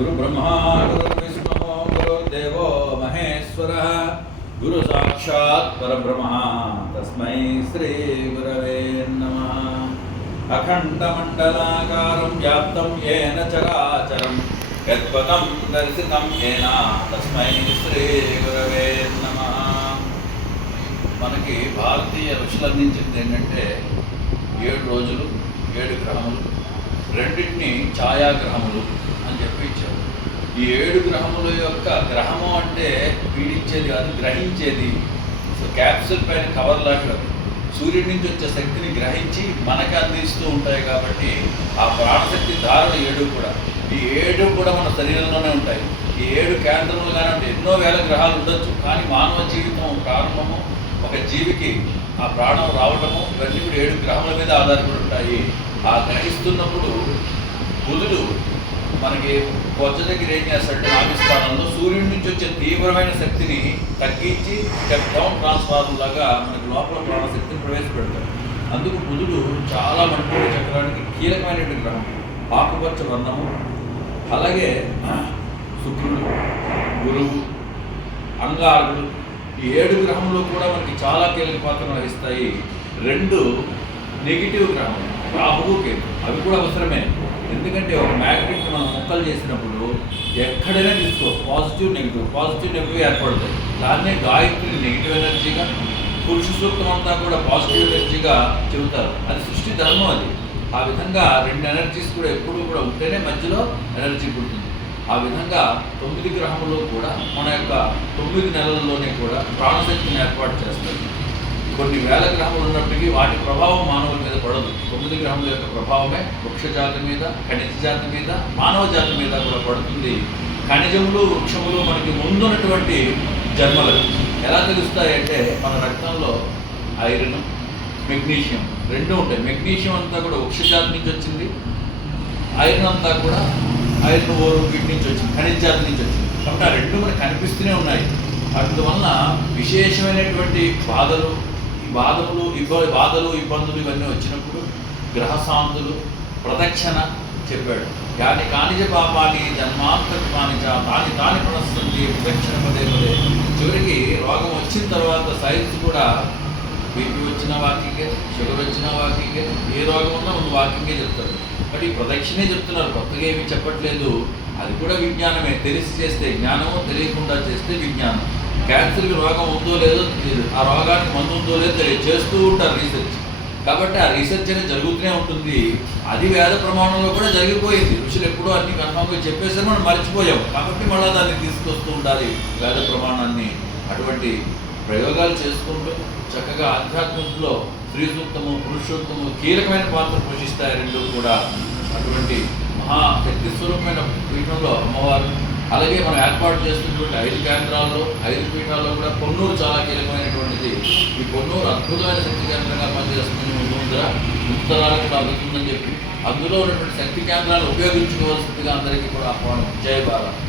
गुरु ब्रह्मा गुरुर्विष्णु गुरुर्देवो महेश्वरः गुरु साक्षात् परब्रह्म तस्मै श्री गुरवे नमः। अखंडमंडलाकारं व्याप्तं येन चराचरं यत्पदं दर्शितं येन तस्मै श्री गुरवे नमः। మనకి భారతీయ ఋషులు అందించింది ఏంటంటే 7 రోజులు 7 గ్రహములు రెండింటిని ఛాయాగ్రహములు అని చెప్పి ఇచ్చారు. ఈ 7 గ్రహముల యొక్క గ్రహము అంటే పీడించేది కాదు, గ్రహించేది. సో క్యాప్సూల్ పైన కవర్ లాంటివి సూర్యుడి నుంచి వచ్చే శక్తిని గ్రహించి మనకి అందిస్తూ ఉంటాయి. కాబట్టి ఆ ప్రాణశక్తి ధారణ 7 కూడా, ఈ 7 కూడా మన శరీరంలోనే ఉంటాయి. ఈ 7 కేంద్రములుగానే ఉంటాయి. ఎన్నో వేల గ్రహాలు ఉండొచ్చు, కానీ మానవ జీవితం ప్రారంభము ఒక జీవికి ఆ ప్రాణం రావడము ఇవన్నీ కూడా 7 గ్రహముల మీద ఆధారపడి ఉంటాయి. ఆ గ్రహిస్తున్నప్పుడు బుధుడు మనకి కొత్త దగ్గర ఏం చేస్తాడంటే నాభిస్థానంలో సూర్యుడి నుంచి వచ్చే తీవ్రమైన శక్తిని తగ్గించి స్టెప్ డౌన్ ట్రాన్స్ఫార్మర్ లాగా మనకి లోపల ప్రాణశక్తిని ప్రవేశపెడతాడు. అందుకు బుధుడు చాలా మణిపూర చక్రానికి కీలకమైనటువంటి గ్రహం. ఆకుపచ్చ వర్ణము. అలాగే శుక్రుడు, గురువు, అంగారకుడు ఈ 7 గ్రహంలో కూడా మనకి చాలా కీలక పాత్ర వహిస్తాయి. 2 నెగిటివ్ గ్రహం రాహువు, కేతు, అవి కూడా అవసరమే. ఎందుకంటే ఒక మ్యాగ్నెట్ మనం ముక్కలు చేసినప్పుడు ఎక్కడైనా తీసుకో పాజిటివ్ నెగిటివ్ ఏర్పడతాయి. దాన్నే గాయత్రి నెగిటివ్ ఎనర్జీగా, పురుష సూక్తం అంతా కూడా పాజిటివ్ ఎనర్జీగా చెబుతారు. అది సృష్టి ధర్మం. అది ఆ విధంగా 2 ఎనర్జీస్ కూడా ఎప్పుడూ కూడా ఉంటేనే మధ్యలో ఎనర్జీ పుడుతుంది. ఆ విధంగా 9 గ్రహములు కూడా మన యొక్క 9 నెలల్లోనే కూడా ప్రాణశక్తిని ఏర్పాటు చేస్తారు. కొన్ని వేల గ్రహములు ఉన్నప్పటికీ వాటి ప్రభావం మానవుల మీద పడదు. 9 గ్రహముల యొక్క ప్రభావమే వృక్ష జాతి మీద, ఖనిజ జాతి మీద, మానవ జాతి మీద కూడా పడుతుంది. ఖనిజములు, వృక్షములు మనకి ముందున్నటువంటి జన్మలు ఎలా తెలుస్తాయంటే మన రక్తంలో ఐరన్, మెగ్నీషియం 2 ఉంటాయి. మెగ్నీషియం అంతా కూడా వృక్ష జాతి నుంచి వచ్చింది. ఐరన్ అంతా కూడా ఐరన్ ఓరు వీటి నుంచి వచ్చింది, ఖనిజ జాతి నుంచి వచ్చింది. కాబట్టి ఆ 2 మనకు కనిపిస్తూనే ఉన్నాయి. అందువలన విశేషమైనటువంటి బాధలు, ఇబ్బందులు ఇవన్నీ వచ్చినప్పుడు గ్రహశాంతులు ప్రదక్షిణ చెప్పాడు. యాని కానిజ పాపాన్ని జన్మాంతర్పాని తాని పునఃసంతి ప్రదక్షిణ పదే. చివరికి రోగం వచ్చిన తర్వాత సైన్స్ కూడా బీపీ వచ్చిన వాకింగే, షుగర్ వచ్చిన వాకింగే, ఏ రోగం ఉన్నా ముందు వాకింగే చెప్తారు. బట్ ఈ ప్రదక్షిణే చెప్తున్నారు, కొత్తగా ఏమీ చెప్పట్లేదు. అది కూడా విజ్ఞానమే. తెలిసి చేస్తే జ్ఞానము, తెలియకుండా చేస్తే విజ్ఞానం. క్యాన్సర్కి రోగం ఉందో లేదో తెలియదు, ఆ రోగానికి మందు ఉందో లేదో తెలియదు, చేస్తూ ఉంటారు రీసెర్చ్. కాబట్టి ఆ రీసెర్చ్ అనేది జరుగుతూనే ఉంటుంది. అది వేద ప్రమాణంలో కూడా జరిగిపోయింది. ఋషులు ఎప్పుడూ అన్ని కన్ఫామ్గా చెప్పేసరి మనం మర్చిపోయాం. కాబట్టి మళ్ళీ దాన్ని తీసుకొస్తూ ఉండాలి వేద ప్రమాణాన్ని. అటువంటి ప్రయోగాలు చేసుకుంటూ చక్కగా ఆధ్యాత్మికలో స్త్రీ సూక్తము, పురుషోత్తము కీలకమైన పాత్ర పోషిస్తాయి 2 కూడా. అటువంటి మహాశక్తి స్వరూపమైన పీఠంలో అమ్మవారు, అలాగే మనం ఏర్పాటు చేస్తున్నటువంటి 5 కేంద్రాల్లో 5 పీఠాల్లో కూడా పొన్నూరు చాలా కీలకమైనటువంటిది. ఈ పొన్నూరు అద్భుతమైన శక్తి కేంద్రంగా పనిచేస్తుంది. ఉత్తరాలకు అందుతుందని చెప్పి అందులో ఉన్నటువంటి శక్తి కేంద్రాలను ఉపయోగించుకోవాల్సిందిగా అందరికీ కూడా ఆహ్వానం. జై భారత్.